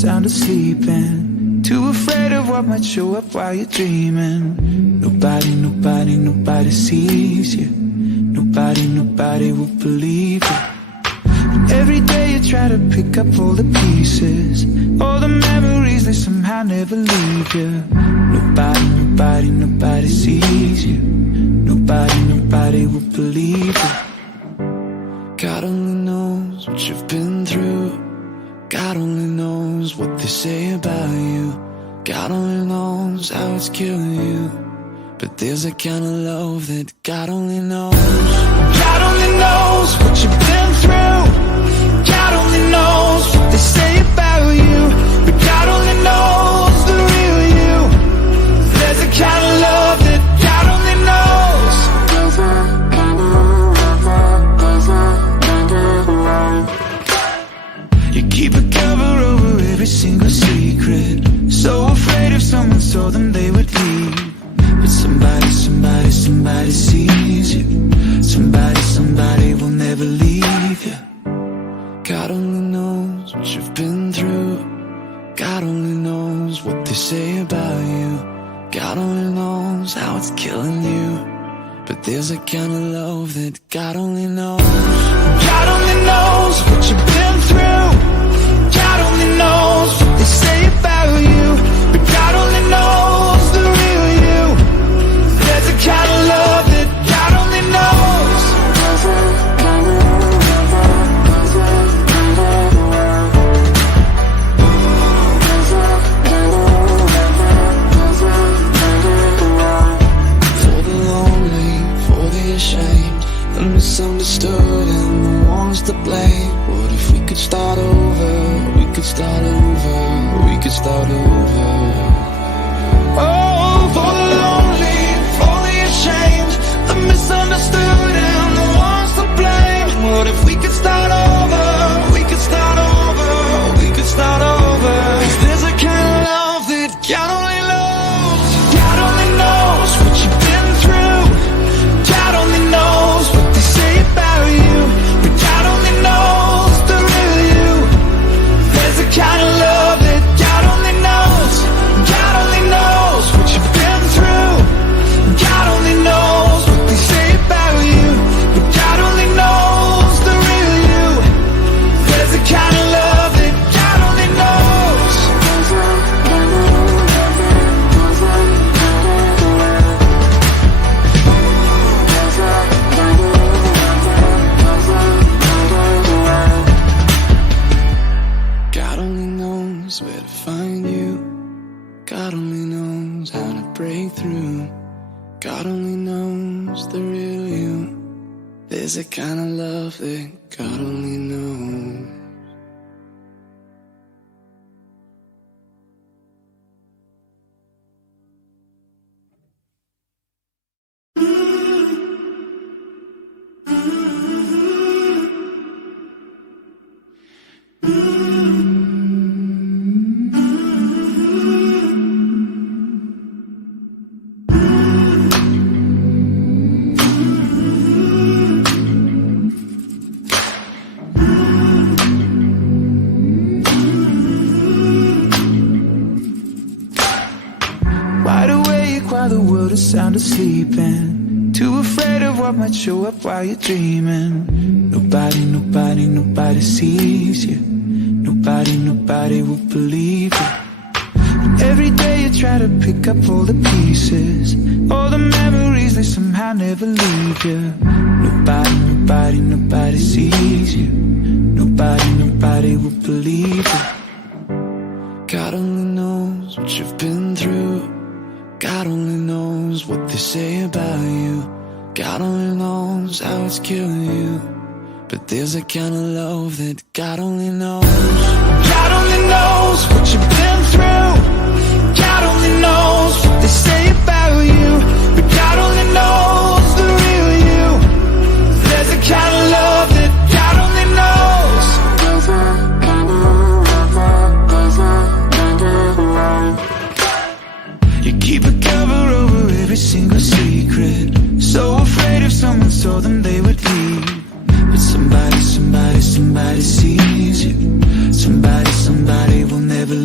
sound asleep in. Too afraid of what might show up while you're dreaming. Nobody sees you. Nobody will believe you. And every day you try to pick up all the pieces, all the memories, they somehow never leave you. Nobody sees you. Nobody will believe you. God only knows what you've been through. God only knows what they say about you. God only knows how it's killing you. But there's a kind of love that God only knows. God only knows what you've been through. God only knows what they say about you. But God only knows the real you. There's a kind of love that God only knows. You keep a cover over every single secret, so afraid if someone saw them they would leave. But somebody sees you. Somebody will never leave you. God only knows what you've been through. God only knows what they say about you. God only knows how it's killing you. But there's a kind of love that God only knows. God only knows what you've been through. God only knows what they say about you. But God only knows the real you. There's a kind of love that God only knows. For the lonely, for the ashamed, the misunderstood and the ones to blame. What if we could start over? We could start over. We could start over. Oh, for the lonely, for the ashamed, the misunderstood and the ones to blame. What if we could start over? We could start over. We could start over. 'Cause there's a kind of love that God only knows. God only knows what you've been through. God only knows what they say about you. But God only knows the real you. There's a kind of love that God only knows. God only knows what you've been through. God only knows what they say about you. But God only knows the real you. There's a kind of love that God only knows. God only knows where to find you. God only knows how to break through. God only knows the real you. There's a kind of love that God only knows. Wide awake while the world is sound asleep in. Too afraid of what might show up while you're dreaming. Nobody sees you. Nobody will believe you. And every day you try to pick up all the pieces, all the memories, they somehow never leave you. Nobody sees you. Nobody will believe you. God only knows what you've been through. God only knows what they say about you. God only knows how it's killing you. But there's a kind of love that God only knows. God only knows what you've been through. God only knows what they say about you. But God only knows the real you. There's a kind of love that God only knows. You keep a cover over every single secret, so afraid if someone saw them they would leave. But somebody sees you. Somebody will never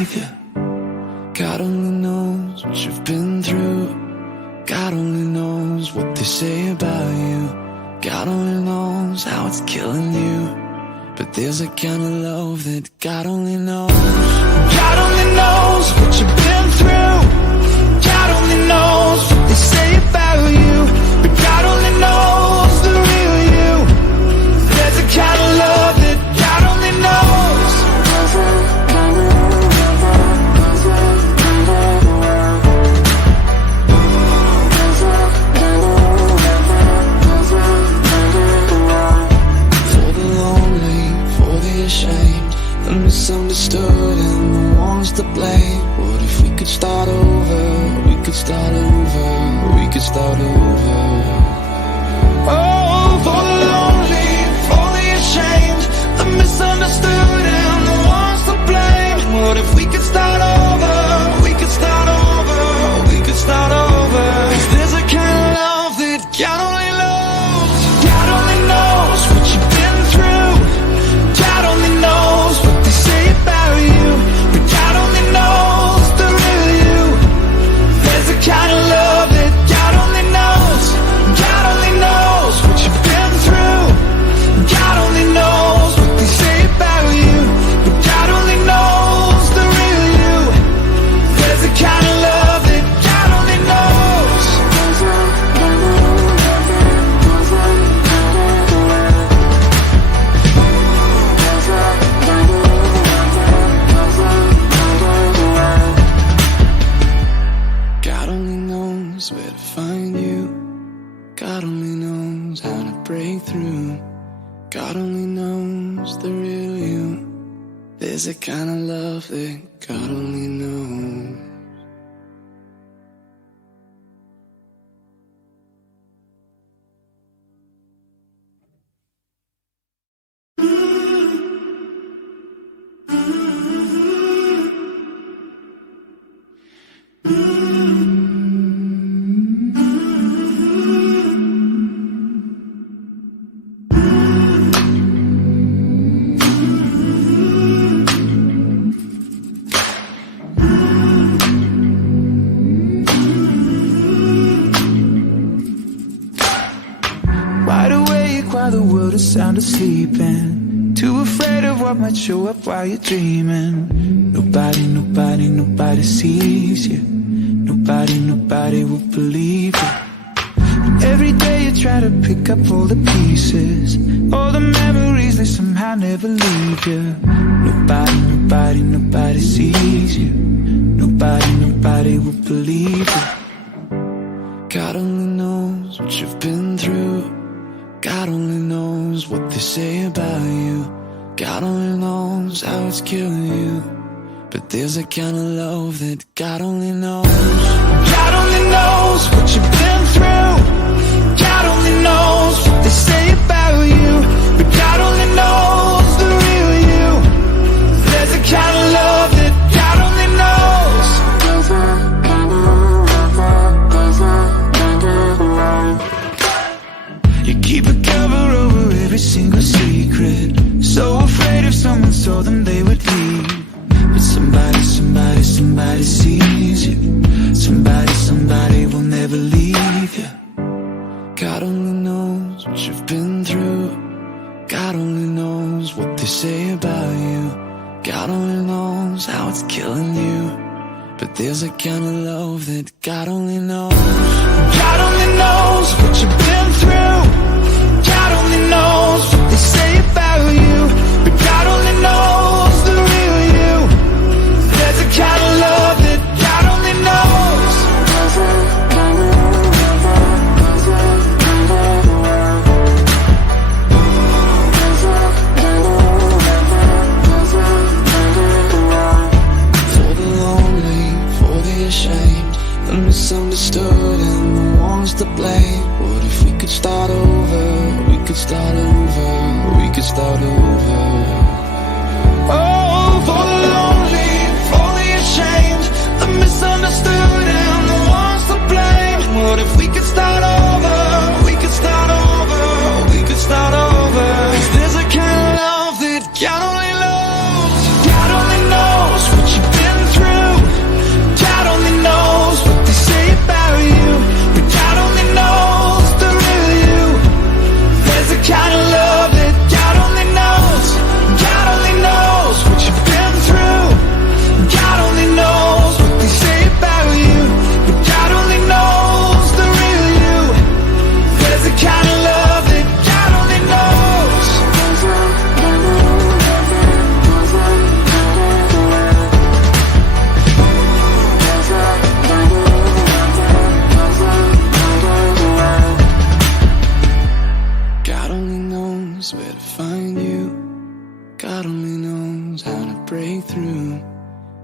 believe you. God only knows what you've been through. God only knows what they say about you. God only knows how it's killing you. But there's a kind of love that God only knows. God only knows what you've been through. God only knows what they say about you. But God only knows the real you. There's a kind of love that God only knows. For the lonely, for the ashamed, the misunderstood and the ones to blame. What if we could start over? We could start over. We could start over. Oh, for the lonely, for the ashamed, the misunderstood and the ones to blame. What if we could start over? We could start over. We could start over. 'Cause there's a kind of love that God only knows. God only knows what you've been through. God only knows what they say about you. But God only knows the real you. There's a kind of love that God only knows. God only knows what you've been through. God only knows what they say about you. But God only knows the real you. There's a kind of love that God only knows. God only knows where to find you. God only knows how to break through. God only knows the real you. There's a kind of love that God only knows. Wide awake while the world is sound asleep, and too afraid of what might show up while you're dreaming. Nobody, nobody, nobody sees you. Nobody, nobody will believe you. And every day you try to pick up all the pieces, all the memories, they somehow never leave you. Nobody, nobody, nobody sees you. Nobody, nobody will believe you. God only knows what you've been through. God only knows what they say about you. God only knows how it's killing you. But there's a kind of love that God only knows. God only knows what you've been through. God only knows what they say about you. But God only knows the real you. There's a kind of love that God only knows. You keep a cover over every single secret, so afraid if someone saw them they would leave. But somebody, somebody, somebody sees you. Somebody, somebody will never leave you. God only knows what you've been through. God only knows what they say about you. God only knows how it's killing you. But there's a kind of love that God only knows. God only knows what you've been through. God only knows what they say about you. But God only knows the real you. There's a kind of love that God only knows. For the lonely, for the ashamed, the misunderstood and the ones to blame. What if we could start over? We could start over. We could start over. Oh, for the lonely, for the ashamed, the misunderstood and the ones to blame. What if we could start over? We could start over. We could start over. 'Cause there's a kind of love that God only knows. God only knows what you've been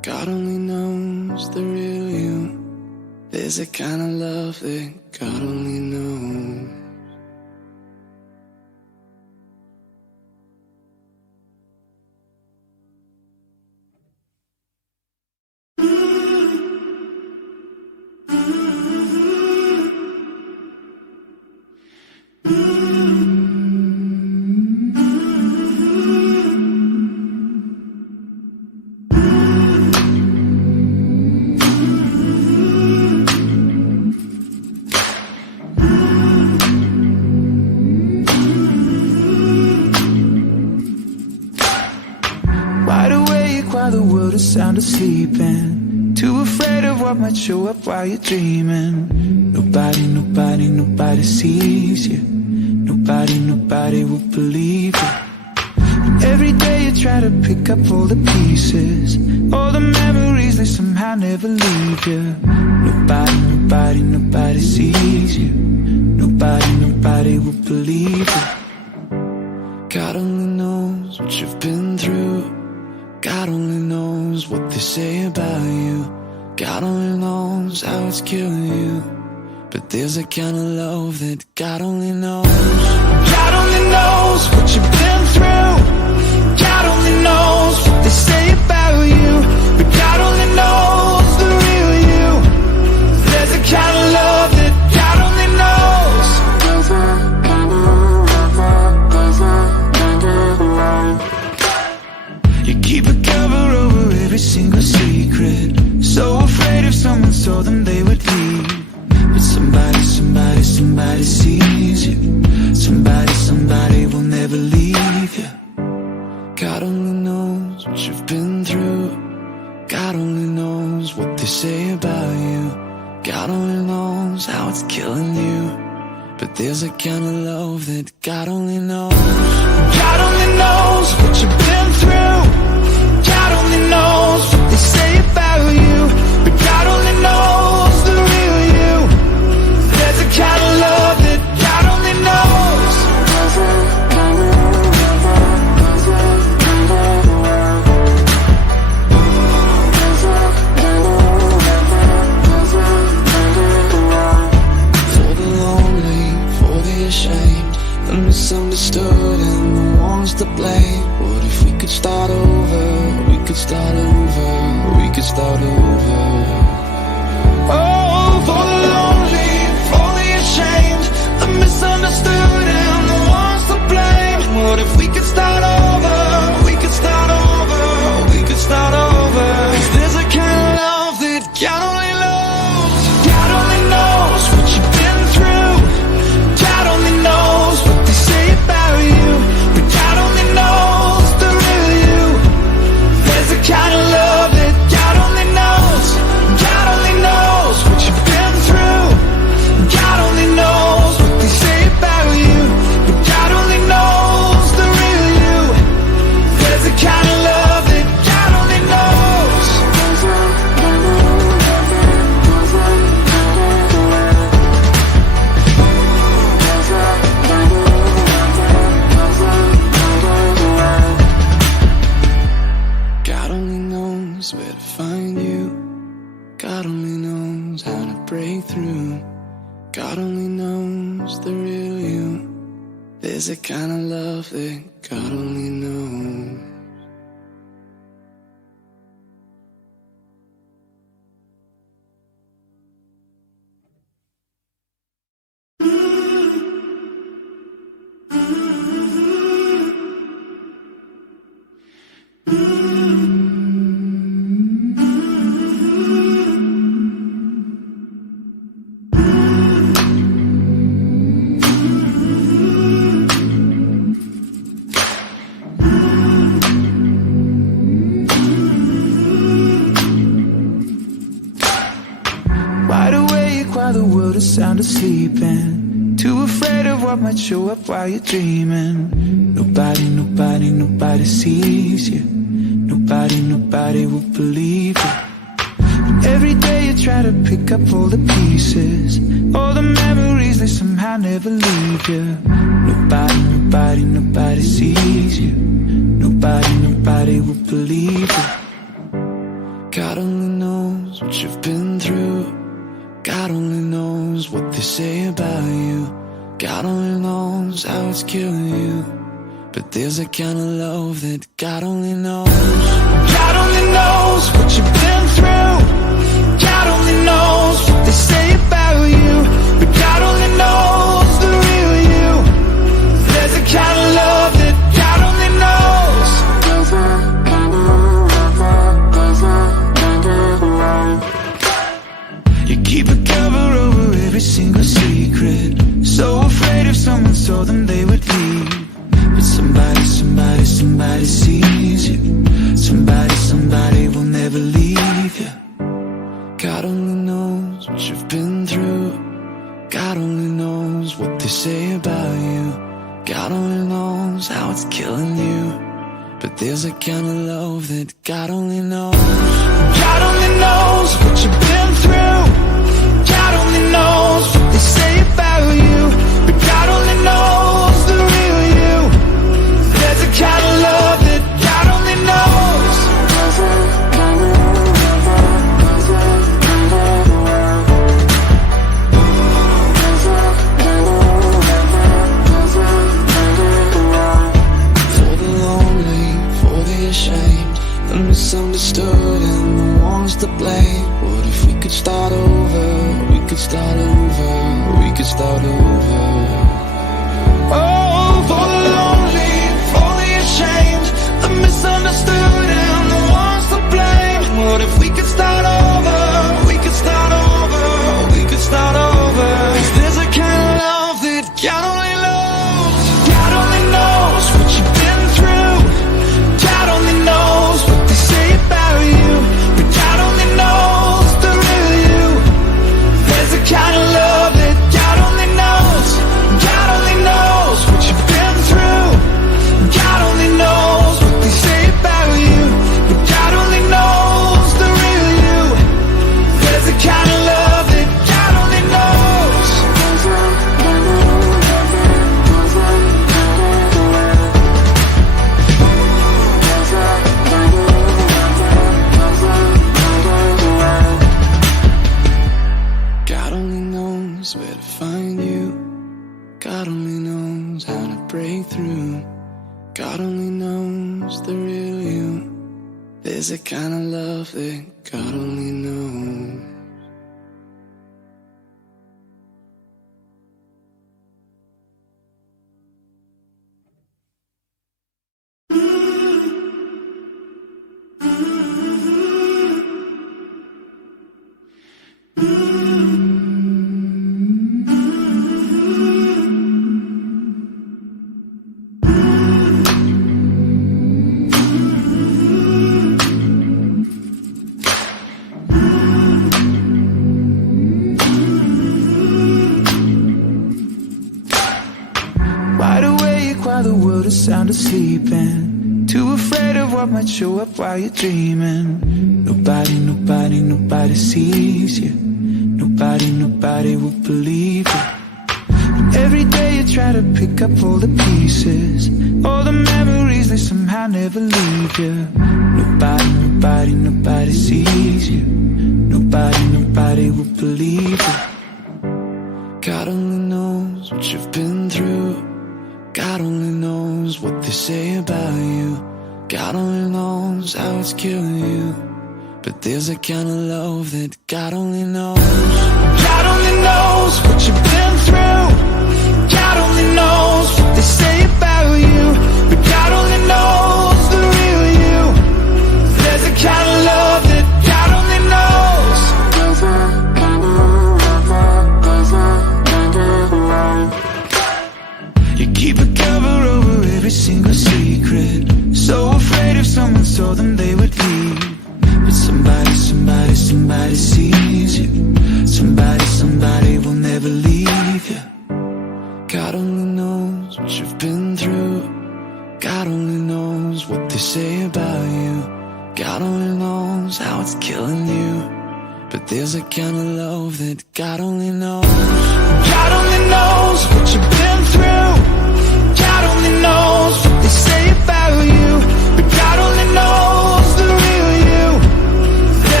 God only knows the real you. There's a kind of love that God only knows. Wide awake while the world is sound asleep, and too afraid of what might show up while you're dreaming. Nobody, nobody, nobody sees you. Nobody, nobody will believe you. And every day you try to pick up all the pieces, all the memories, they somehow never leave you. Nobody, nobody, nobody sees you. Nobody, nobody will believe you. God only knows what you've been through. God only knows what they say about you. God only knows how it's killing you. But there's a kind of love that God only knows. God only knows what you've been through. God only knows what they say about you. But God only knows the real you. There's a kind of love that God only knows. You keep a cover over every single secret, so afraid if someone saw them they would leave. But somebody, somebody, somebody sees you. Somebody, somebody will never leave you. God only knows what you've been through. God only knows what they say about you. God only knows how it's killing you. But there's a kind of love that God only knows. God only knows what you've been through. God only knows what they say about you. But God only knows the real you. There's a kind of love that God only knows. For the lonely, for the ashamed, the misunderstood and the ones to blame. What if we could start over? We could start over. We could start over. Oh, for the lonely, for the ashamed, the misunderstood and the ones to blame. What if we could start over? We could start over. We could start over. 'Cause there's a kind of love that God only knows. God only knows what you've been through. God only knows what they say about you. But God only knows the real you. There's a kind of love that God only knows. God only knows what you've been through. God only knows what they say about you. But God only knows the real you. There's a kind of love that God only knows. God only knows where to find you. God only knows how to break through. God only knows the real you. There's a kind of love that God only knows. Wide awake while the world is sound asleep, and too afraid of what might show up while you're dreaming. Nobody, nobody, nobody sees you. Nobody, nobody will believe you. And every day you try to pick up all the pieces, all the memories, they somehow never leave you. Nobody, nobody, nobody sees you. Nobody, nobody will believe you. God only knows what you've been through. God only knows what they say about you. God only knows how it's killing you. But there's a kind of love that God only knows. God only knows what you've been through. God only knows what they say about you. But God only knows the real you. There's a kind of love that God only knows. You keep a cover over every single secret. So afraid if someone saw them they would leave. But somebody sees you. Somebody will never leave you. God only knows what you've been through. God only knows what they say about you. God only knows how it's killing you. But there's a kind of love that God only knows. God only knows what you've been through. God only knows what they say about you. But God only knows the real you. There's a kind of love that God only knows. For the lonely, for the ashamed, the misunderstood and the ones to blame. What if we could start over? We could start over. We could start over. Oh, for the lonely, for the ashamed, the misunderstood and the ones to blame. What if we could start over? We could start over. We could start over. 'Cause there's a kind of love that God only knows. God only knows what you've been through. God only knows what they say about you. But God only knows the real you. There's a kind of love that God only knows. God only knows what you've been through. God only knows what they say about you. But God only knows the real you. There's a kind of love that God only knows. God only knows where to find you. God only knows how to break through. God only knows the real you. There's a kind of love that God only knows. Wide awake while the world is sound asleepin'. Too afraid of what might show up while you're dreaming. Nobody sees you. Nobody will believe you. Every day you try to pick up all the pieces. All the memories, they somehow never leave you. Nobody sees you. Nobody will believe you. God only knows what you've been through. God only knows what they say about you. God only knows how it's killing you. But there's a kind of love that God only knows. God only knows what you've been through. God only knows what they say about you. But God only knows the real you. There's a kind of love that God only knows. You keep a cover over every single secret. So afraid if someone saw them they would leave. But somebody sees you. Somebody will never leave you. God only knows what you've been through. God only knows what they say about you. God only knows how it's killing you. But there's a kind of love that God only knows. God only knows what you've been through. God only knows what they say about you. But God only knows the real you.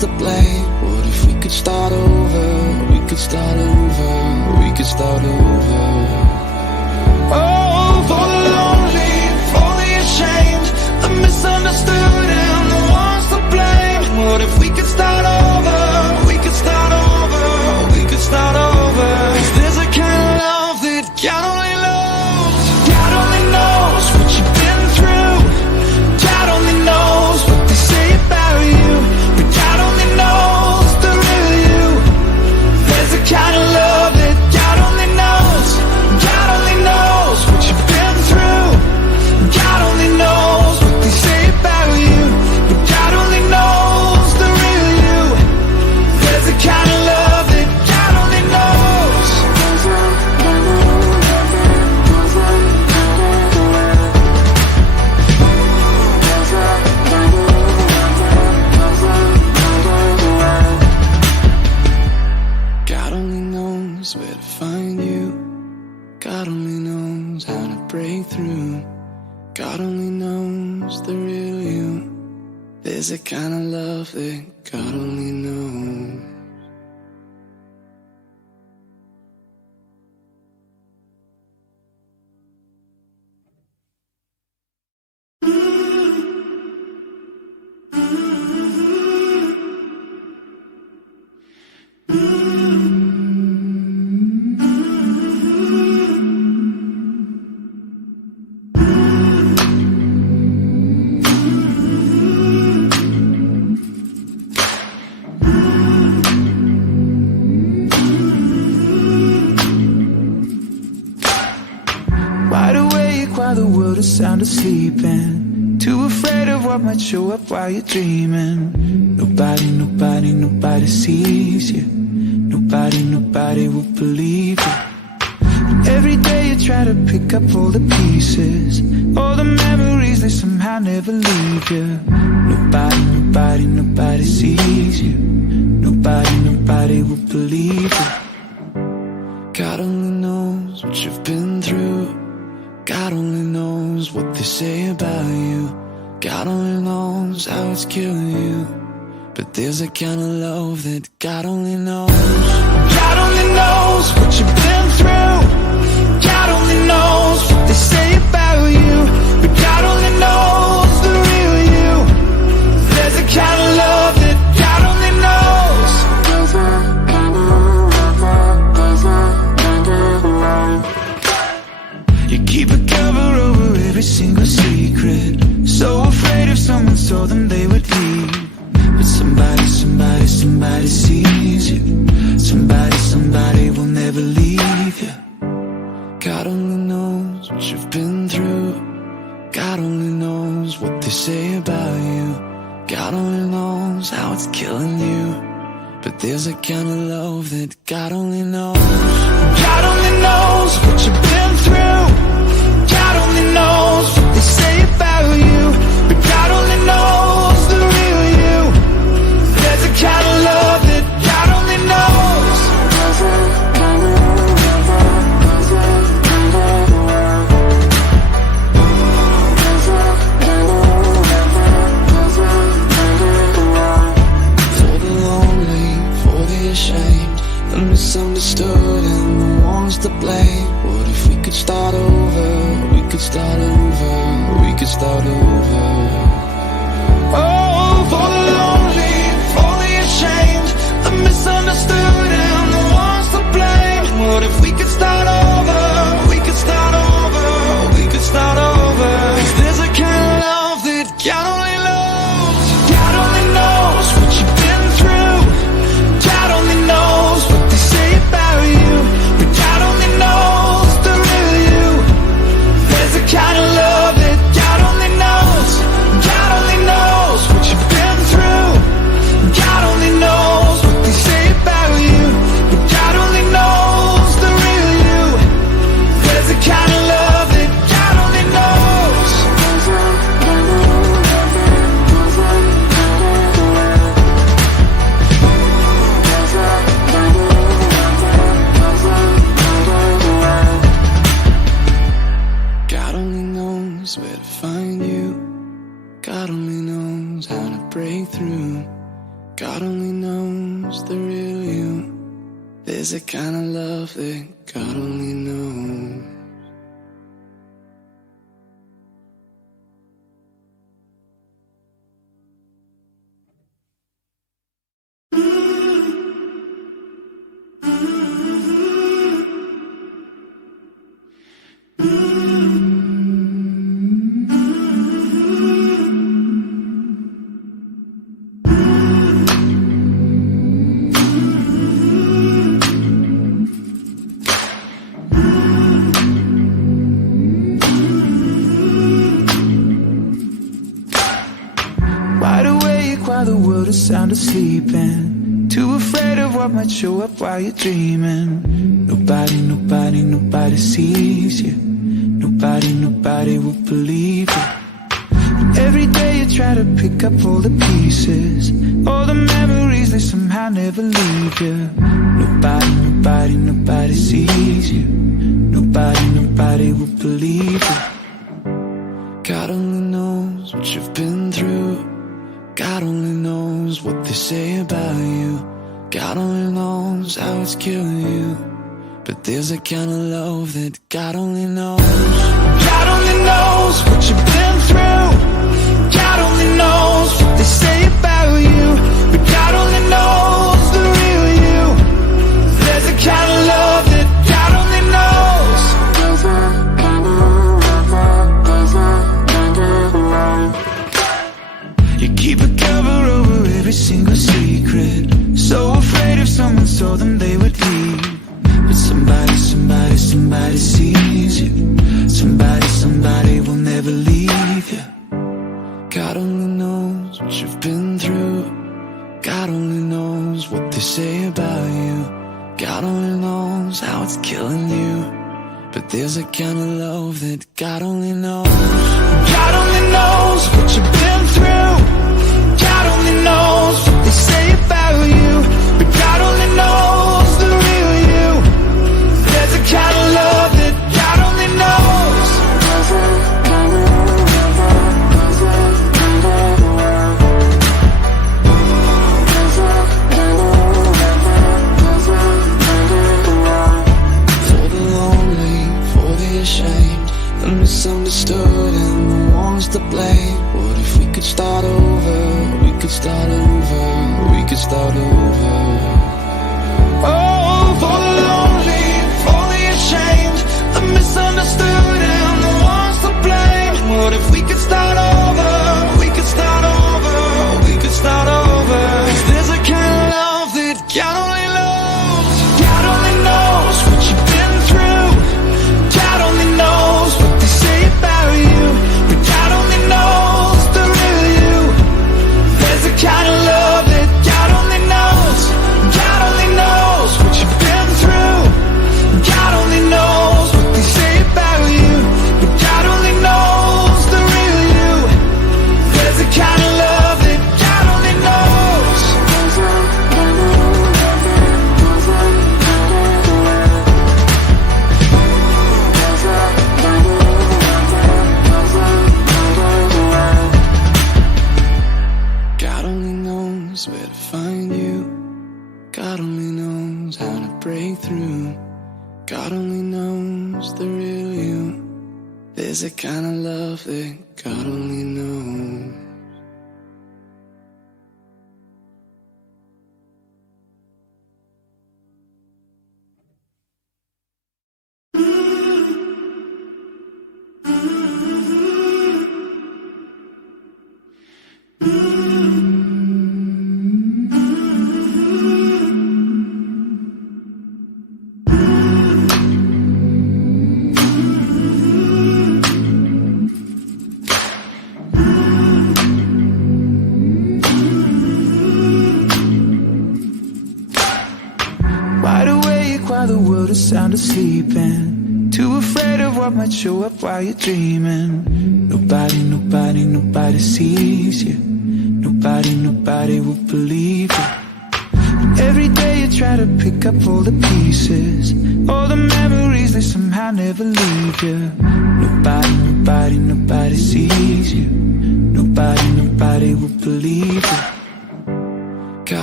to blame? What if we could start over? We could start over. We could start over. Oh, for the lonely, for the ashamed, the misunderstood and the ones to blame. What if we could start over? We could start over. We could start over. 'Cause there's a kind of love that God only knows. God only knows what you've been through. God only knows what they say about you. But God only knows the real you. There's a kind of love that God only knows. God only knows what you've been through. God only knows what they say about you. But God only knows the real you. There's a kind of love that God only knows. God only knows where to find you. God only knows how to break through. God only knows the real you. There's a kind of love that God only knows. Wide awake while the world is sound asleep, and too afraid of what might show up while you're dreaming. Nobody, nobody, nobody sees you. Nobody, nobody will believe you. Every day you try to pick up all the pieces, all the memories, they somehow never leave you. Nobody, nobody, nobody sees you. Nobody, nobody will believe you. God only knows what you've been through. God only knows what they say about you. God only knows how it's killing you. But there's a kind of love that God only knows. God only knows what you've been through. God only knows what they say about you. But God only knows the real you. There's a kind of love that God only knows. You keep a cover over every single secret, so afraid if someone saw them they would leave. But somebody, somebody, somebody sees you. Somebody, somebody will never leave you. God only knows what you've been through. God only knows what they say about you. God only knows how it's killing you. But there's a kind of love that God only knows. God only knows what you've been through. God only knows what they say about you. But God only knows the real you. There's a kind of love that God only knows. For the lonely, for the ashamed, the misunderstood and the ones to blame. What if we could start over? We could start over. We could start over. Oh, for the lonely, for the ashamed, the misunderstood and the ones to blame. What if we could start over? We could start over. We could start over. 'Cause there's a kind of love that God only knows. God only knows what you've been through. God only knows what they say about you. But God only knows the real you. There's a kind of love that God only knows. God only knows what you've been through. God only knows what they say about you. But God only knows the real you. There's a kind of love that God only knows. God only knows where to find you. God only knows how to break through. God only knows the real you. There's a kind of love that God only knows. Wide awake while the world is sound asleep, and too afraid of what might show up while you're dreaming. Nobody sees you. Nobody will believe you. Every day you try to pick up all the pieces, all the memories, they somehow never leave you. Nobody sees you. Nobody will believe you. God only knows what you've been through. God only knows what they say about you. God only knows how it's killing you. But there's a kind of love that God only knows. God only knows what you've been through. God only knows what they say about you. But God only knows the real you. There's a kind of love that God only knows. You keep a cover over every single secret, so afraid if someone saw them they would leave. But somebody sees you. Somebody will never leave you. God only knows what you've been through. God only knows what they say about you. God only knows how it's killing you. But there's a kind of love that God only knows. God only knows what you've been through. God only knows what they say about you. But God only knows the real you. There's a kind of love that God only knows. For the lonely, for the ashamed, the misunderstood and the ones to blame. What if we could start over? We could start over. We could start over. Oh, for the lonely, for the ashamed, the misunderstood and the ones to blame. What if we could start over? We could start over. We could start over. 'Cause there's a kind of love that God only knows. God only knows what you've been through. God only knows what they say about you. But God only knows the real you. There's a kind of love that God only knows. God only knows what you've been through. God only knows what they say about you. But God only knows the real you. There's a kind of love that God only knows. God only knows where to find you. God only knows how to break through. God only knows the real you. There's a kind of love that God only knows. Wide awake while the world is sound asleep, and too afraid of what might show up while you're dreaming. Nobody sees you. Nobody will believe you. Every day you try to pick up all the pieces, all the memories, they somehow never leave you. Nobody sees you. Nobody will believe you.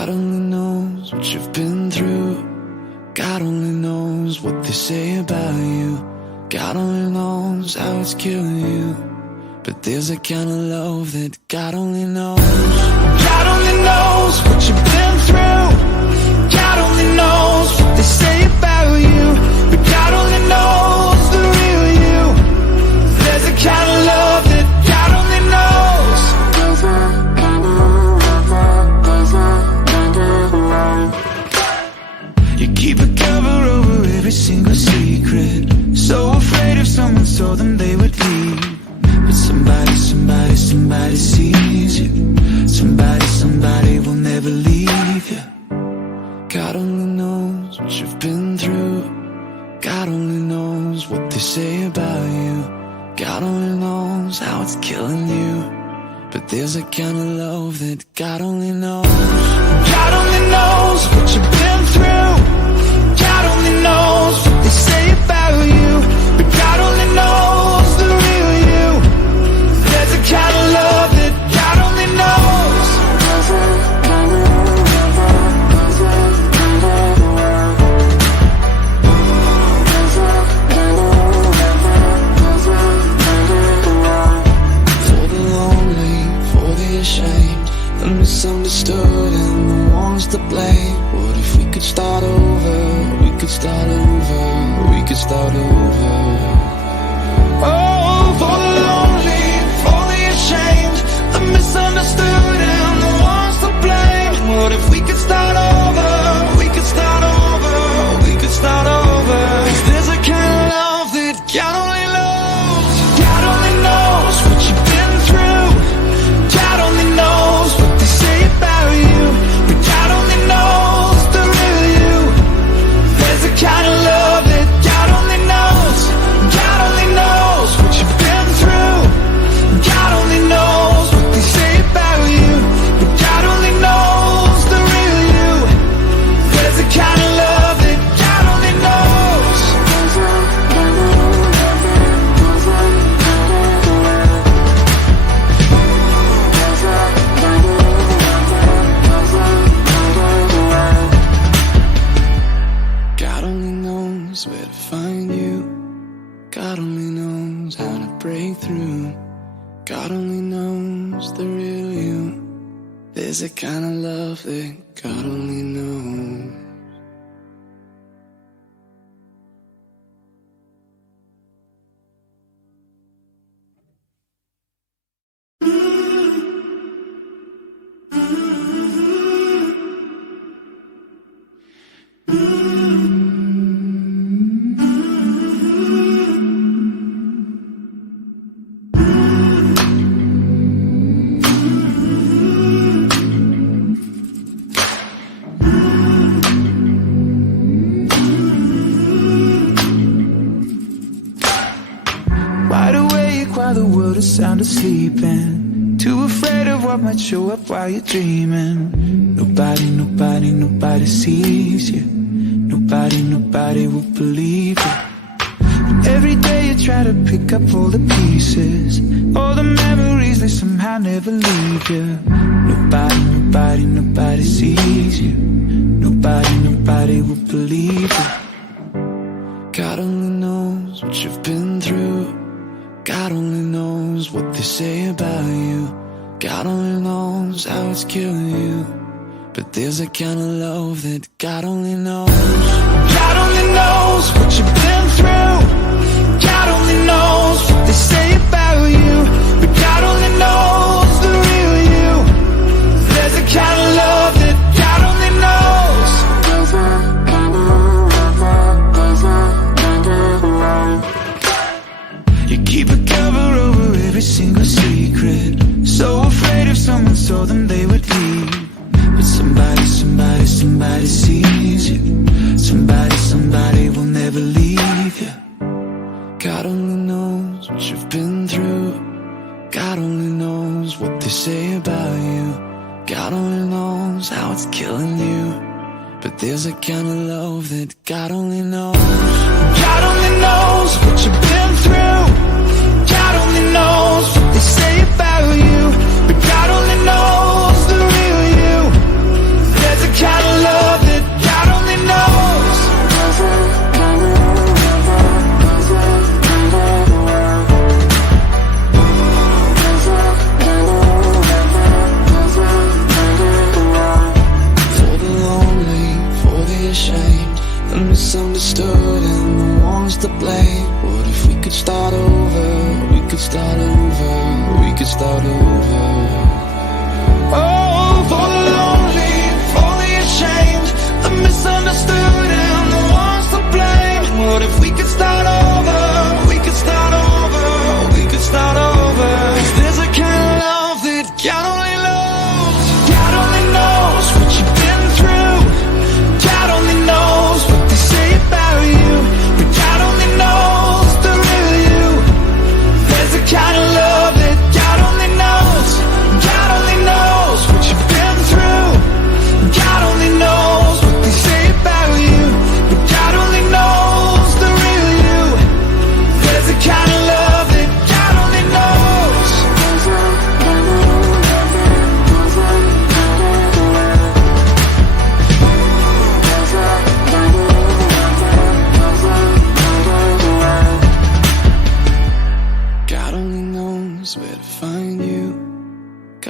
God only knows how it's killing you. But there's a kind of love that God only knows. God only knows what you've been through. God only knows what they say about you. But God only knows the real you. There's a kind of love that God only knows. You keep a cover over every single secret, so afraid if someone told them they would leave. But somebody sees you. Somebody will never leave you. God only knows what you've been through. God only knows what they say about you. God only knows how it's killing you. But there's a kind of love that God only knows. God only knows what you've been through. God only knows what they say about you. But God only knows the real you. There's a kind of love that God only knows. For the lonely, for the ashamed, the misunderstood and the ones to blame. What if we could start over? We could start over. We could start over. Oh, for the lonely, for the ashamed, the misunderstood and the ones to blame. What if we could start over? We could start over. We could start over. 'Cause there's a kind of love that God only knows. God only knows what you've been through. God only knows what they say about you. But God only knows the real you. There's a kind of love that God only knows. God only knows what you've been through. God only knows what they say about you. But God only knows the real you. There's a kind of love that God only knows. God only knows where to find you. God only knows how to break through. God only knows the real you. There's a kind of love that God only knows. Wide awake while the world is sound asleepin'. Too afraid of what might show up while you're dreaming. Nobody sees you. Nobody will believe you. Every day you try to pick up all the pieces, all the memories, they somehow never leave you. Nobody sees you. Nobody will believe you. God only knows what you've been through. God only knows what they say about you. God only knows how it's killing you. But there's a kind of love that God only knows. God only knows what you've been through. God only knows what they say about you. But God only knows the real you. There's a kind of love that God only knows. You keep a cover over every single secret, so afraid if someone told them they would leave. But somebody sees you. Somebody will never leave you. God only knows what you've been through. God only knows what they say about you. God only knows how it's killing you. But there's a kind of love that God only knows. God only knows what you've been through. God only knows what they say about you. But God only knows the real you. There's a kind of love that God only knows.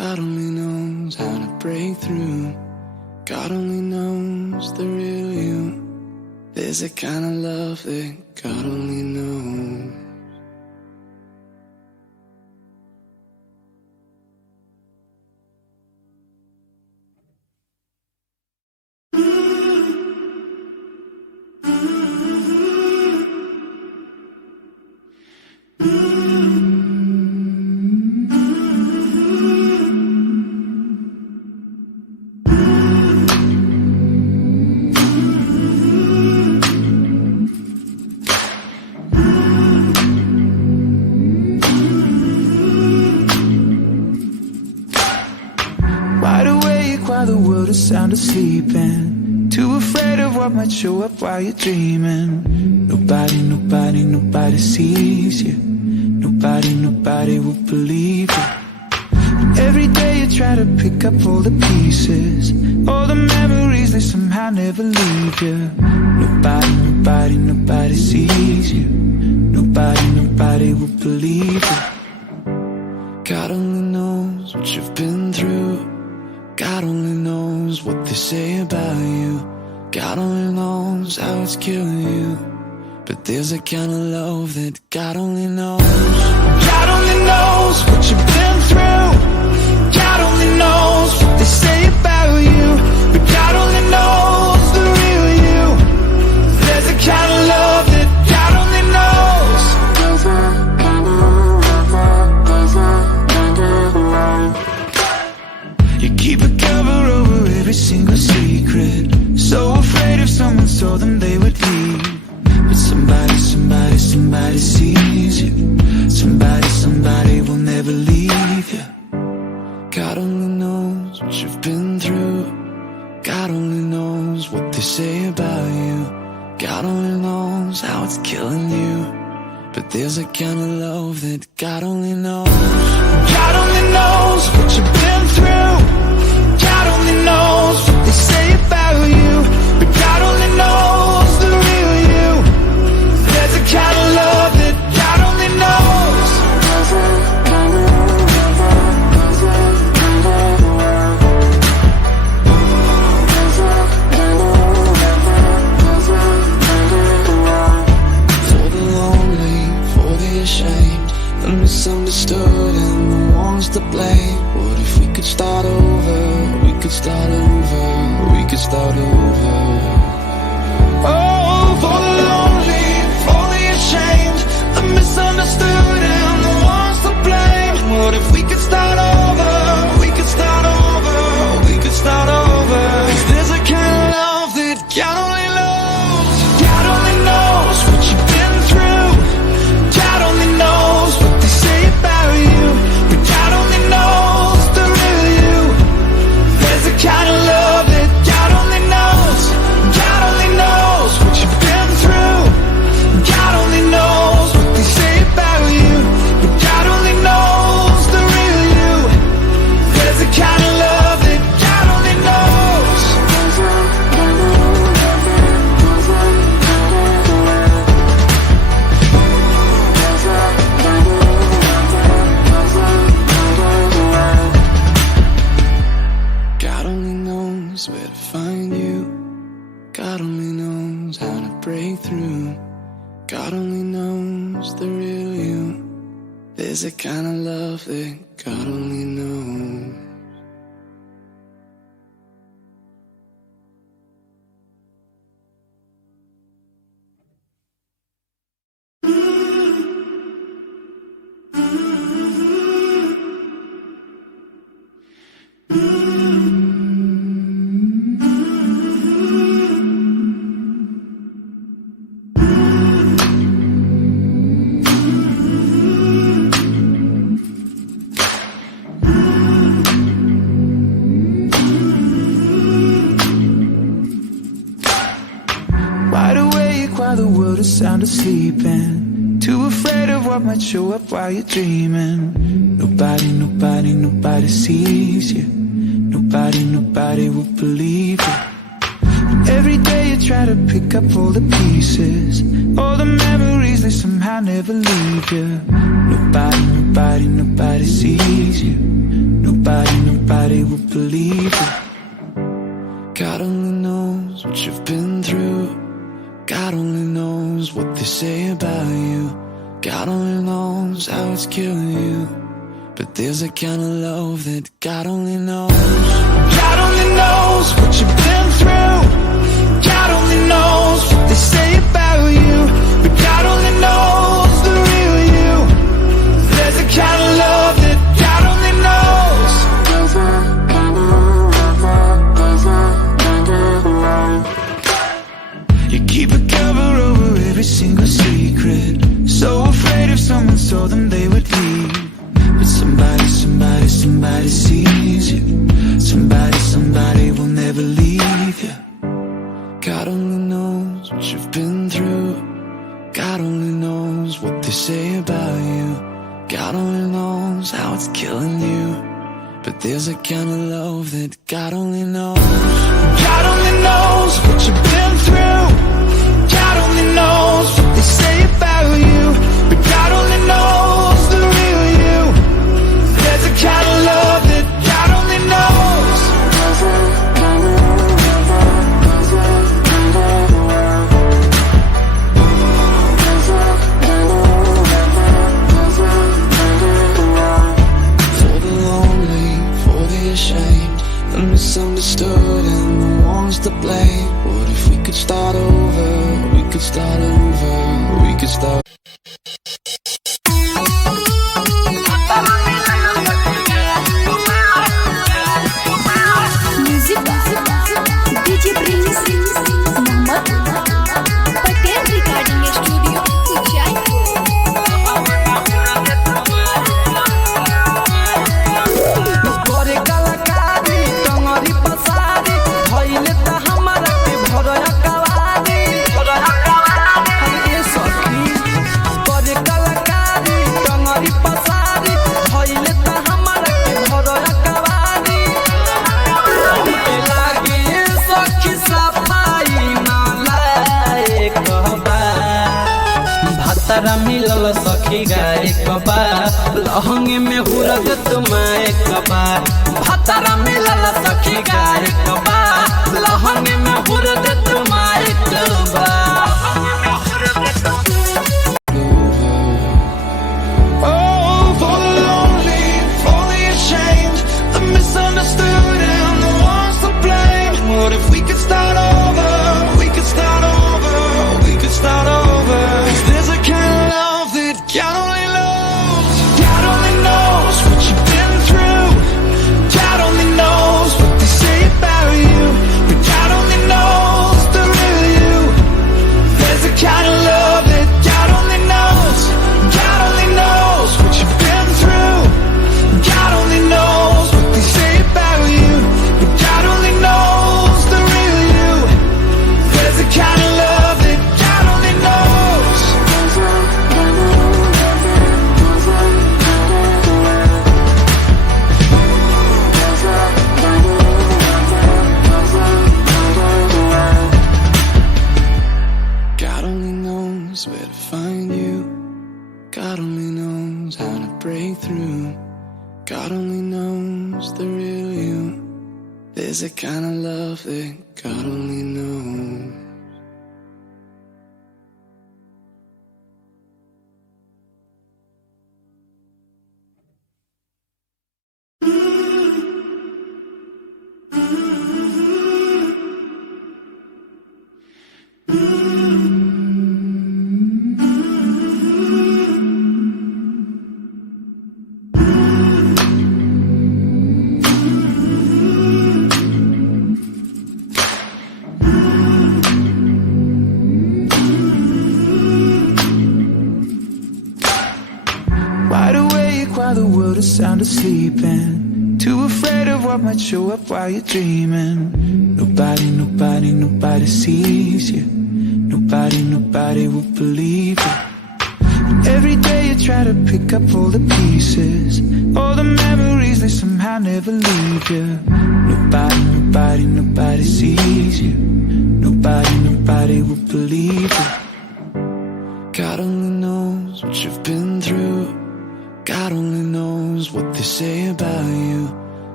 God only knows how to break through. God only knows the real you. There's a kind of love that God only knows. While the world is sound asleep and too afraid of what might show up while you're dreaming. Nobody sees you. Nobody will believe you. And every day you try to pick up all the pieces, all the memories, they somehow never leave you. Nobody sees you. Nobody will believe you. God only knows what you've been through. God only knows what they say about you. God only knows how it's killing you. But there's a kind of love that God only knows. God only knows what you've been through. God only knows what they say about you. But God only knows the real you. There's a kind of love that God only knows. You keep a cover over every single secret, so afraid if someone told them they would leave. But somebody sees you. Somebody will never leave you. God only knows what you've been through. God only knows what they say about you. God only knows how it's killing you. But there's a kind of love that God only knows. God only knows what you've been through. God only knows what they say about you. But God only knows the real you. There's a kind of love that God only knows. For the lonely, for the ashamed, the misunderstood and the ones to blame. What if we could start over? We could start over. We could start over. Oh, for the lonely, for the ashamed, the misunderstood and the ones to blame. What if we could start over? We could start over. We could start over. 'Cause there's a kind of love that God only knows. God only knows what you've been through. God only knows what they say about you. But God only knows the real you. There's a kind of love that God only knows. God only knows what you've been through. God only knows what they say about you. But God only knows the real you. There's a kind of love that God only knows. God only knows where to find you. God only knows how to break through. God only knows the real you. There's a kind of love that God only knows. While the world is sound asleep and too afraid of what might show up while you're dreaming. Nobody sees you. Nobody will believe you. And every day you try to pick up all the pieces, all the memories, they somehow never leave you. Nobody sees you. nobody will believe it. God only knows what you've been through. God only knows what they say about you. God only knows how it's killing you. But there's a kind of love that God only knows. God only knows what you've been through. God only knows what they say about you. But God only knows the real you. There's a kind of love that God only knows. You keep a cover over every single secret, so afraid if someone told them they would leave. But somebody sees you. Somebody will never leave you. God only knows what you've been through. God only knows what they say about you. God only knows how it's killing you. But there's a kind of love that God only knows. God only knows what you've been through. God only knows what they say about you. But God only knows the real you. There's a kind of love that God only knows. For the lonely, for the ashamed, the misunderstood and the ones to blame. What if we could start over? We could start over. We could start. Music DJ Prince Mohammed Patel Recording Studio Jaipur. करे कलाकारी टंगरी पसारी भइले त हमरा के भरया कवारी हरे सखी करे कलाकारी टंगरी पसारी भइले त हमरा के भरया कवारी हमके लागे सखी सफाई ना लायक बा भातरा मिलल सखी गाय कबा लहंगे में हुरग तुमाए कबा भातरा मिलल सखी गाय कबा लहंगे में हुरग तुमाए कबा Oh, for the lonely, for the ashamed, the misunderstood and the ones to blame. What if we could start over? We could start over. We could start over. 'Cause there's a kind of love that God only knows. God only knows what you've been through. God only knows what they say about you. But God only knows the real you. There's a kind of love that God only knows. God only knows what you've been through. God only knows what they say about you. But God only knows the real you. There's a kind of love that God only knows. God only knows where to find you. God only knows how to break through. God only knows the real you. There's a kind of love that God only knows. Wide awake while the world is sound asleep, and too afraid of what might show up while you're dreaming. Nobody sees you. Nobody will believe you. Every day you try to pick up all the pieces, all the memories, they somehow never leave you. Nobody sees you. Nobody will believe you. God only knows what you've been through. God only knows what they say about you.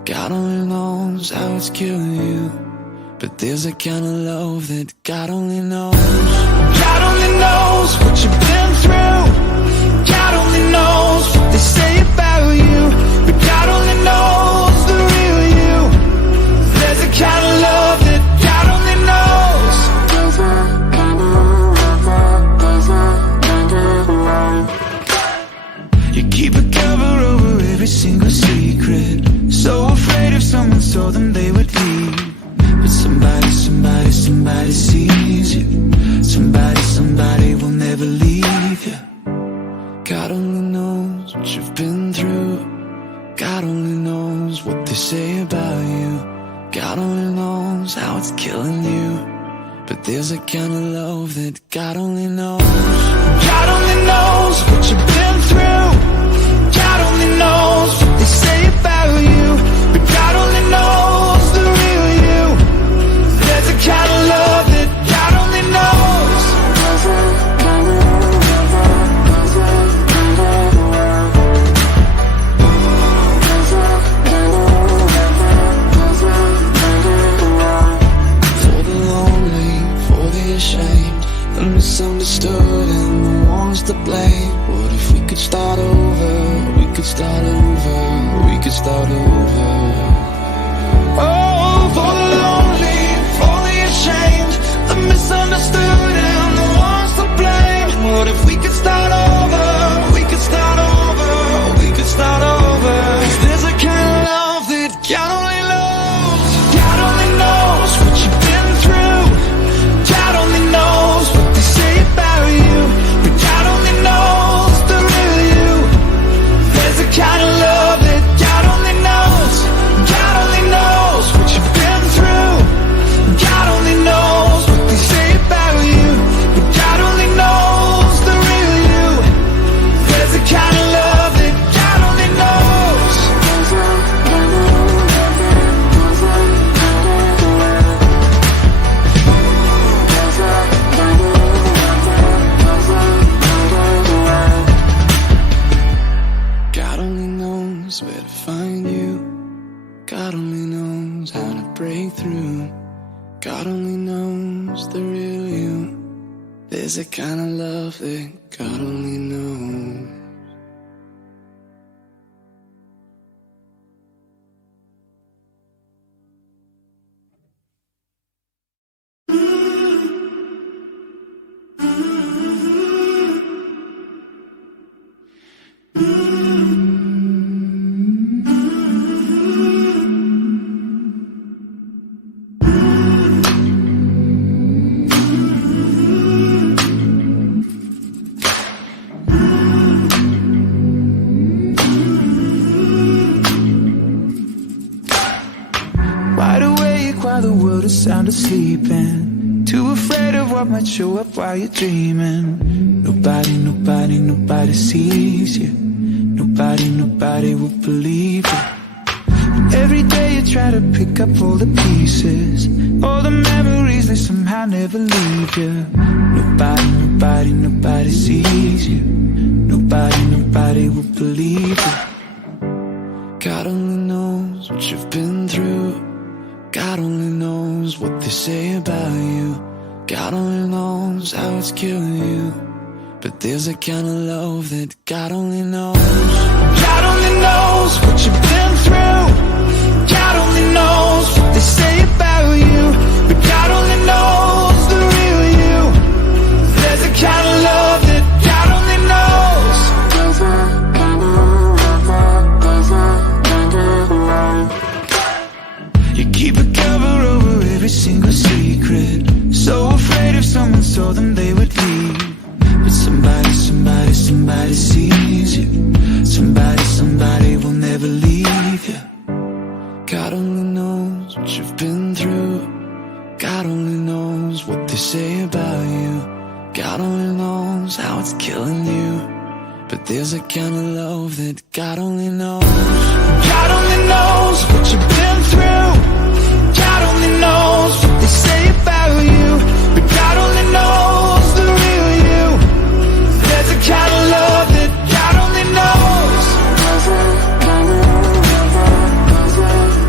God only knows how it's killing you. But there's a kind of love that God only knows. God only knows what you've been through. God only knows what they say about you. But God only knows the real you. There's a kind of love that God only knows. You keep a cover over every single secret. So afraid if someone told them they would leave. But somebody sees you. Somebody will never leave you. God only knows what you've been through. God only knows what they say about you. God only knows how it's killing you. But there's a kind of love that God only knows. God only knows what you've been through. God only knows what they say about you. But God only knows the real you. There's a kind of love that God only knows. For the lonely, for the ashamed, the misunderstood and the ones to blame. What if we could start over? We could start over. We could start over. Oh, for the lonely, for the ashamed, the misunderstood and the ones to blame. What if we could start over? We could start over. We could start over. 'Cause there's a kind of love that God only knows. God only knows what you've been through. God only knows what they say about you. But God only knows the real you. There's a kind of love that God only knows. God only knows what you've been through. God only knows what they say about you. But God only knows the real you. There's a kind of love that God only knows. God only knows where to find you. God only knows how to break through. God only knows the real you. There's a kind of love that God only knows. Wide awake while the world is sound asleep, and too afraid of what might show up while you're dreaming. Nobody sees you. Nobody will believe you. Every day you try to pick up all the pieces, all the memories, they somehow never leave you. Nobody sees you. Nobody will believe you. God only knows what you've been through. God only knows what they say about you. God only knows how it's killing you. But there's a kind of love that God only knows. God only knows what you've been through. God only knows what they say about you. But God only knows the real you. There's a kind of love that God only knows. You keep a cover over every single secret. So afraid if someone told them they would leave. But somebody sees you. Somebody will never leave you. God only knows what you've been through. God only knows what they say about you. God only knows how it's killing you. But there's a kind of love that God only knows. God only knows what you've been through. God only knows what they say about you. But God only knows the real you. There's a kind of love that God only knows.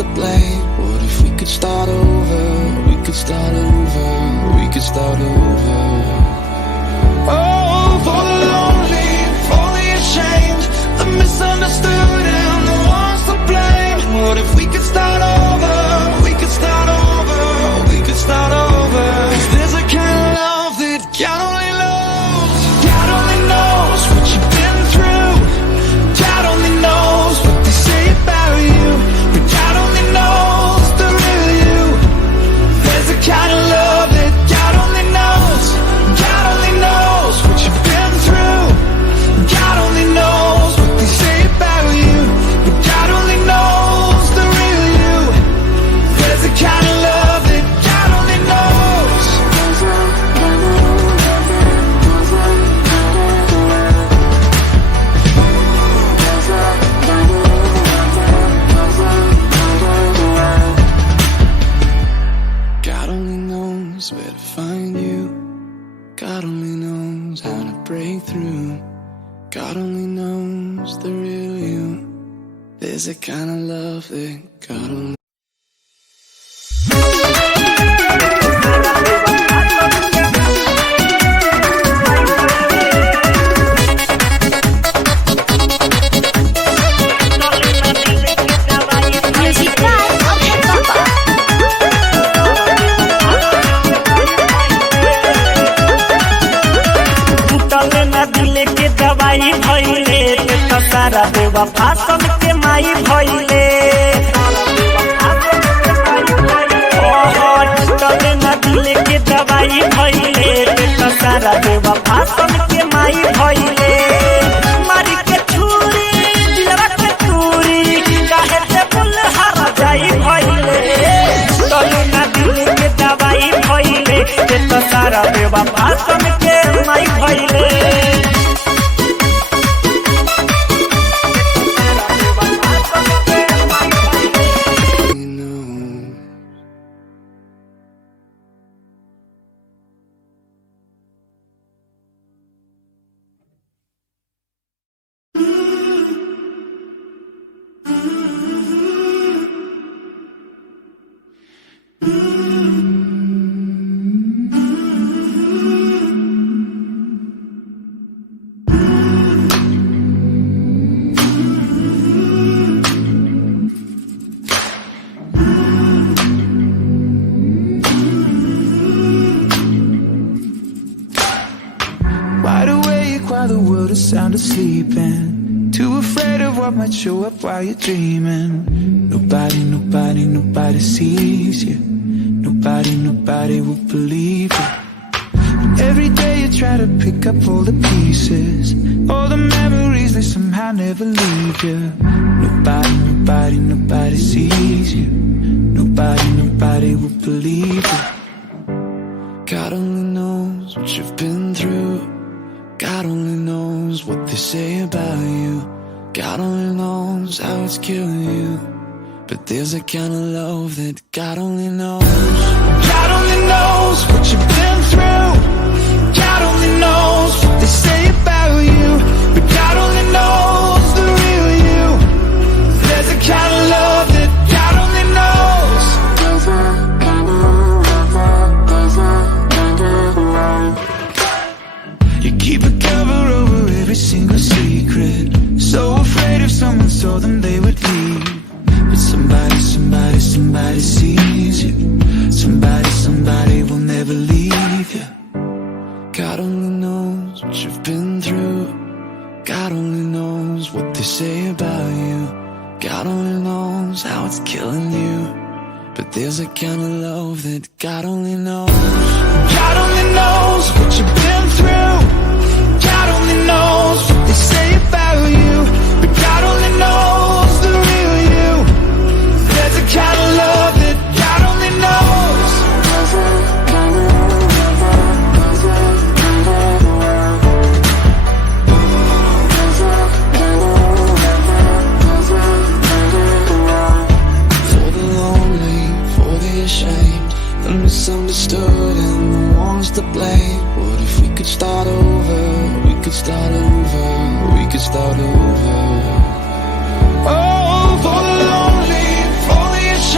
to blame. What if we could start over? We could start over. We could start over. Oh, for the lonely, for the ashamed, the misunderstood and the ones to blame. What if we could start over? We could start over. We could start over. 'Cause there's a kind of love that God only knows. God only knows what you've been through. God only knows what they say about you. But God only knows the real you. There's a kind of love that God only knows. God only knows what you've been through. God only knows what they say about you. But God only knows the real you. There's a kind of love that God only knows. God only knows where to find you. God only knows how to break through. God only knows the real you. There's a kind of love that God only. Music by Abhay Papa. टूटल न दिल के दवाई भइले तो सारा देवा फासम के माई भइले। टूटल न दिल के दवाई भइले तो सारा देवा फासम के माई भइले। मारी के छुरी दिलवा के तूरी काहे से बुल हर जाई भइले। टूटल न दिल के दवाई भइले तो सारा देवा फासम के माई भइले। Wide awake while the world is sound asleep, and too afraid of what might show up while you're dreaming. Nobody sees you. Nobody will believe you. Every day you try to pick up all the pieces, all the memories, they somehow never leave you. Nobody sees you. Nobody will believe you. God only knows what you've been through. God only knows what they say about you. God only knows how it's killing you. But there's a kind of love that God only knows. God only knows what you've been through. God only knows what they say about you. But God only knows the real you. There's a kind of love that God only knows. You keep a cover over every single secret, so afraid if someone saw them they would leave. But somebody sees you. Somebody will never leave you. God only knows what you've been through. God only knows what they say about you. God only knows how it's killing you. But there's a kind of love that God only knows. God only knows what you've been through. God only knows what they say about you. But God only knows the real you. There's a kind of love that God only knows. For the lonely, for the ashamed, the misunderstood and the ones to blame. What if we could start over? We could start over. We could start over. Oh, for the lonely, for the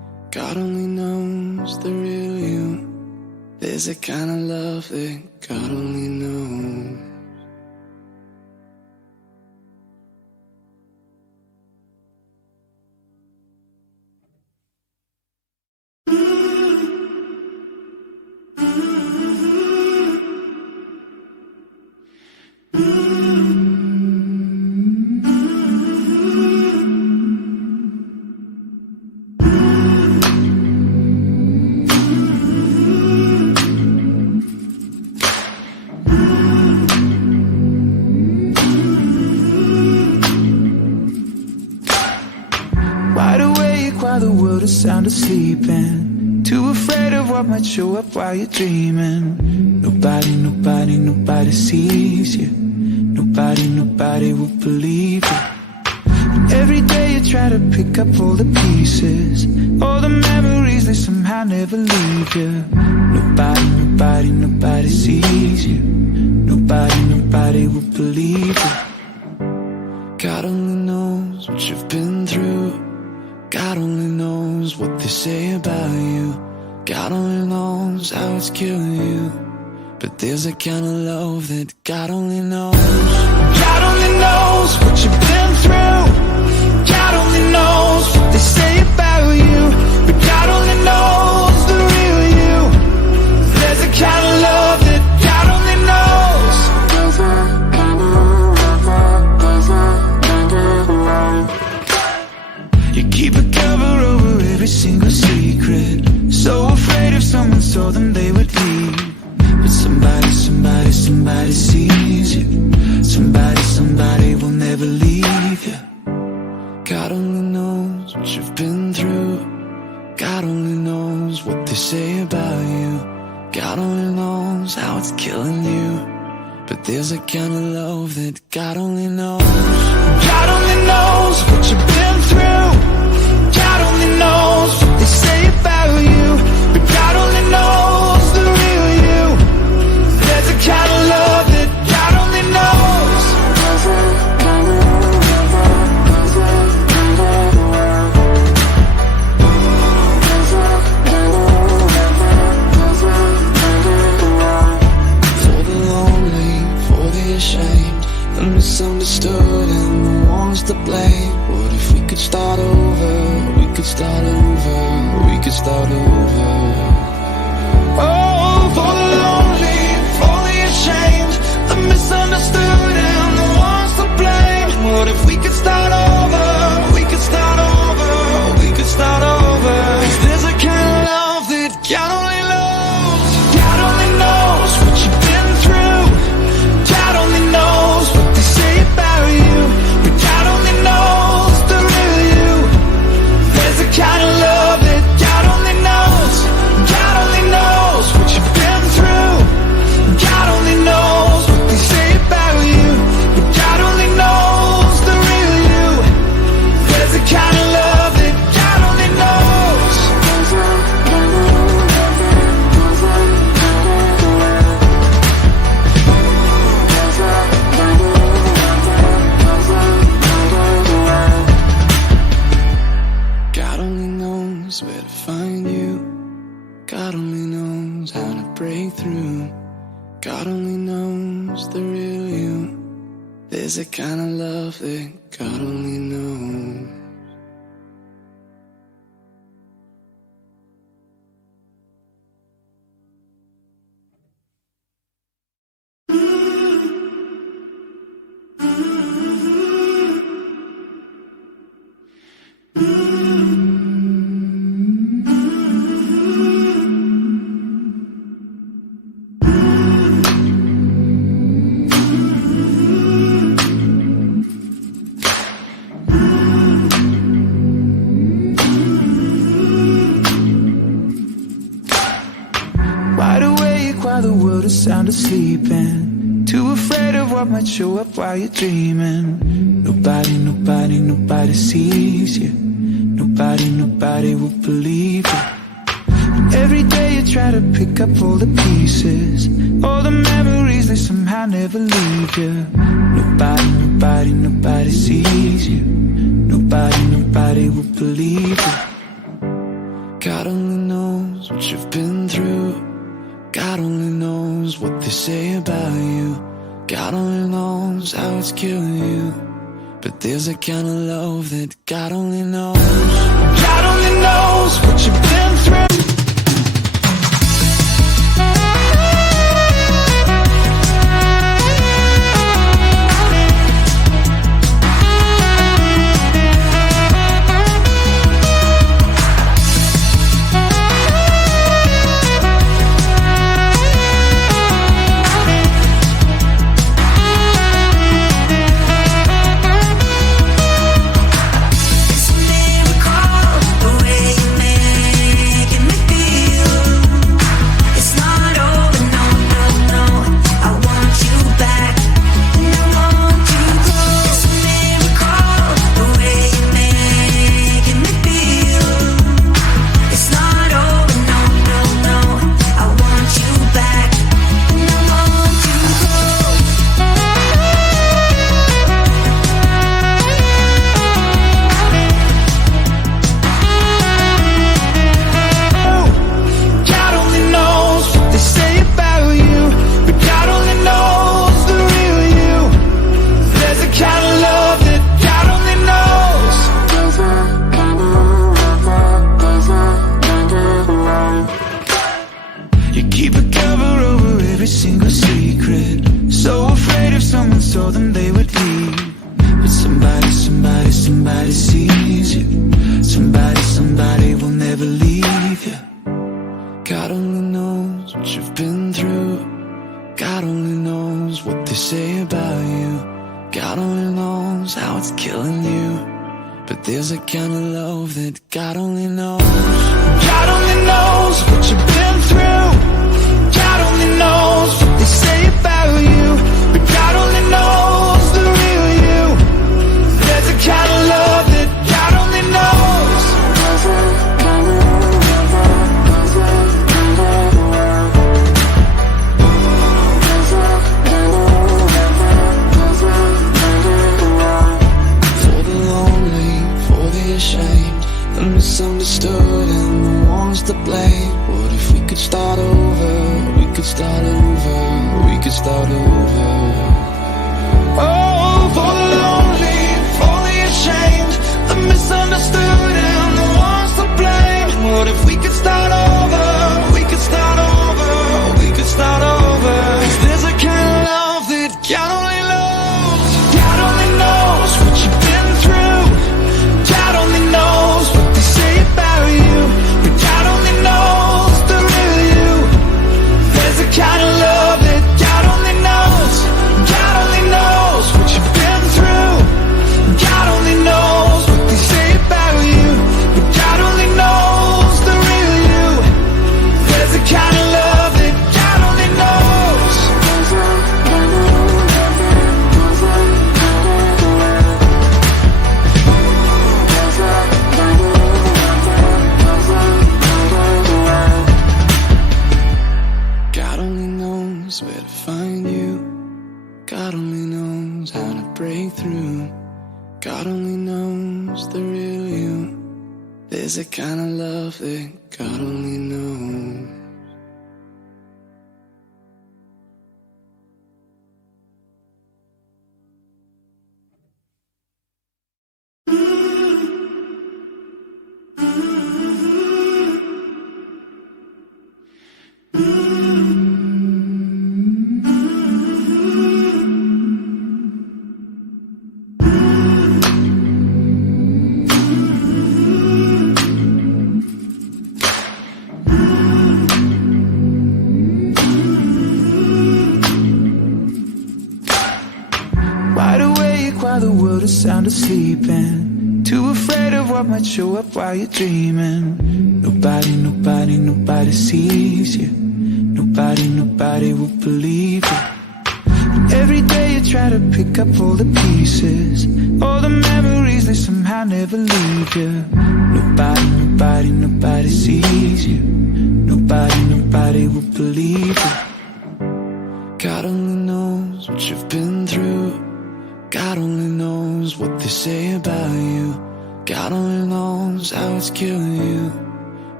only knows the real you. There's a kind of love that God only knows. Wide awake while the world is sound asleep, and too afraid of what might show up while you're dreaming. Nobody sees you. Nobody will believe you. Every day you try to pick up all the pieces, all the memories, they somehow never leave you. Nobody sees you. Nobody will believe you. God only knows what you've been through. God only knows what they say about you. God only knows how it's killing you. But there's a kind of love that God only knows. God only knows what you've been through. God only knows what they say about you. But God only knows the real you. There's a kind of love that God only knows. You keep a cover over every single secret, so afraid if someone saw them they would leave. But somebody sees you. Somebody will never leave you. God only knows what you've been through. God only knows what they say about you. God only knows how it's killing you. But there's a kind of love that God only knows. God only knows what you've been through. God only knows what they say about you. But God only knows the real you. There's a kind of love that God only knows. For the lonely, for the ashamed, the misunderstood and the ones to blame. What if we could start over? We could start over. We could start over. Oh, for the lonely, for the ashamed, the misunderstood and the ones to blame. What if we could start over? We could start over. We could start over. 'Cause there's a kind of love that God only knows. God only knows what you've been through. God only knows what they say about you. But God only knows the real you. There's a kind of love that God only knows. God only knows what you've been through. God only knows what they say about you. But God only knows the real you. There's a kind of love that God only knows. God only knows where to find you. God only knows how to break through. God only knows the real you. There's a kind of love that God only knows. Wide awake while the world is sound asleep, and too afraid of what might show up while you're dreaming. Nobody sees you. Nobody will believe you. Every day you try to pick up all the pieces, all the memories, they somehow never leave you. Nobody sees you. Nobody will believe you. God God only knows what you've been through. God only knows what they say about you. God only knows how it's killing you. But there's a kind of love that God only knows. God only knows what you've been through. There's a kind of love that God only knows. God only knows what you've been through. God only knows what they say about you. But God only knows the real you. There's a kind of love that God only knows. Ashamed, the misunderstood and the ones to blame. What if we could start over? We could start over. We could start over. Oh, for the lonely, for the ashamed, the misunderstood and the ones to blame. What if we could start over? We could start over. We could start over. 'Cause there's a kind of love that God only knows. God only knows what you've been through. God only knows what they say about you. But God only knows the real you. There's a kind of love that God only knows. God only knows what you've been through. God only knows what they say about you. But God only knows the real you. There's a kind of love that God only knows. God only knows where to find you. God only knows how to break through. God only knows the real you. There's a kind of love that God only knows. While the world is sound asleep and too afraid of what might show up while you're dreaming. Nobody sees you. Nobody will believe you. Every day you try to pick up all the pieces, all the memories, they somehow never leave you. Nobody sees you. Nobody will believe you. God only knows what you've been through. God only knows what they say about you. God only knows how it's killing you.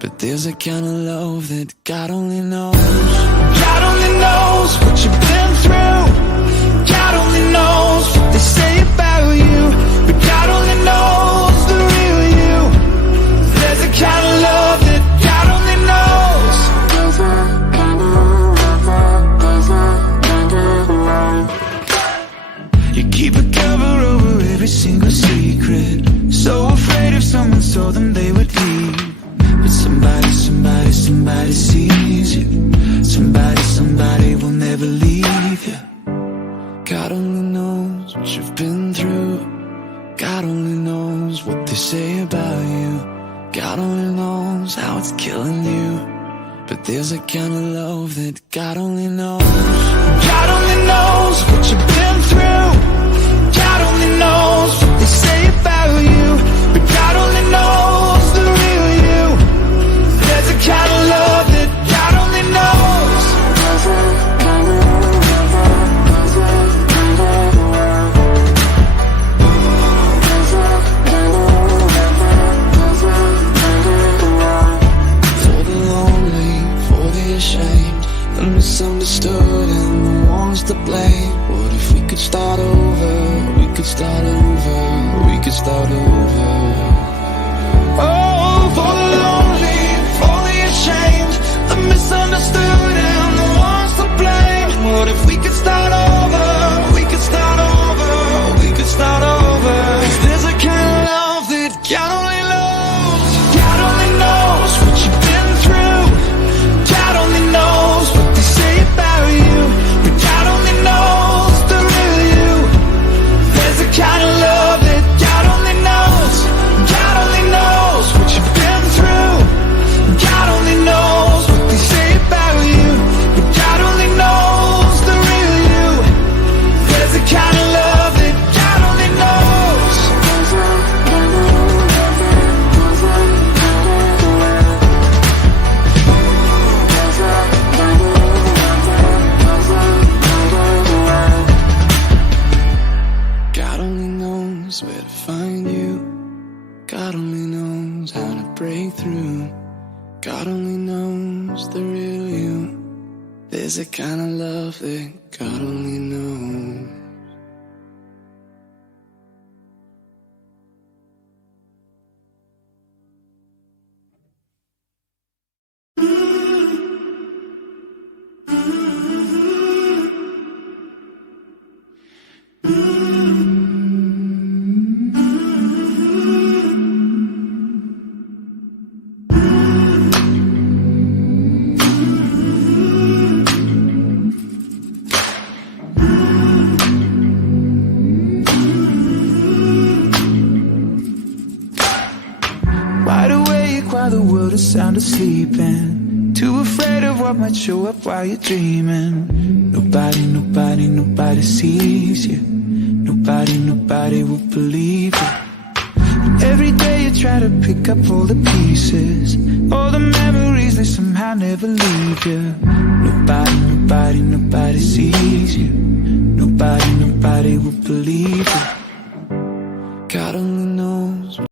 But there's a kind of love that God only knows. God only knows what you've been through. God only knows what they say about you. But God only knows the real you. There's a kind of love that God only knows. You keep a cover over every single secret, so afraid if someone told them they would leave. But somebody sees you. Somebody will never leave you. God only knows what you've been through. God only knows what they say about you. God only knows how it's killing you. But there's a kind of love that God only knows. God only knows what you've been through. God only knows what they say about you. But God only knows the real you. There's a kind of love that God only knows. For the lonely, for the ashamed, the misunderstood and the ones to blame. What if we could start over? We could start over. We could start over. Oh, for the lonely, for the ashamed, the misunderstood and the ones to blame. What if we could start over? We could start over. We could start over. 'Cause there's a kind of love that God only knows. God only knows what you've been through. God only knows what they say about you. But God only knows the real you. There's a kind of love that God only knows. God only knows what you've been through. God only knows what they say about you. But God only knows the real you. There's a kind of love that God only knows. God only knows where to find you. God only knows how to break through. God only knows the real you. There's a kind of love that God only knows. Wide awake while the world is sound asleep, and too afraid of what might show up while you're dreaming. Nobody sees you. Nobody will believe you. Every day you try to pick up all the pieces, all the memories, they somehow never leave you. Nobody sees you. Nobody will believe you. God only knows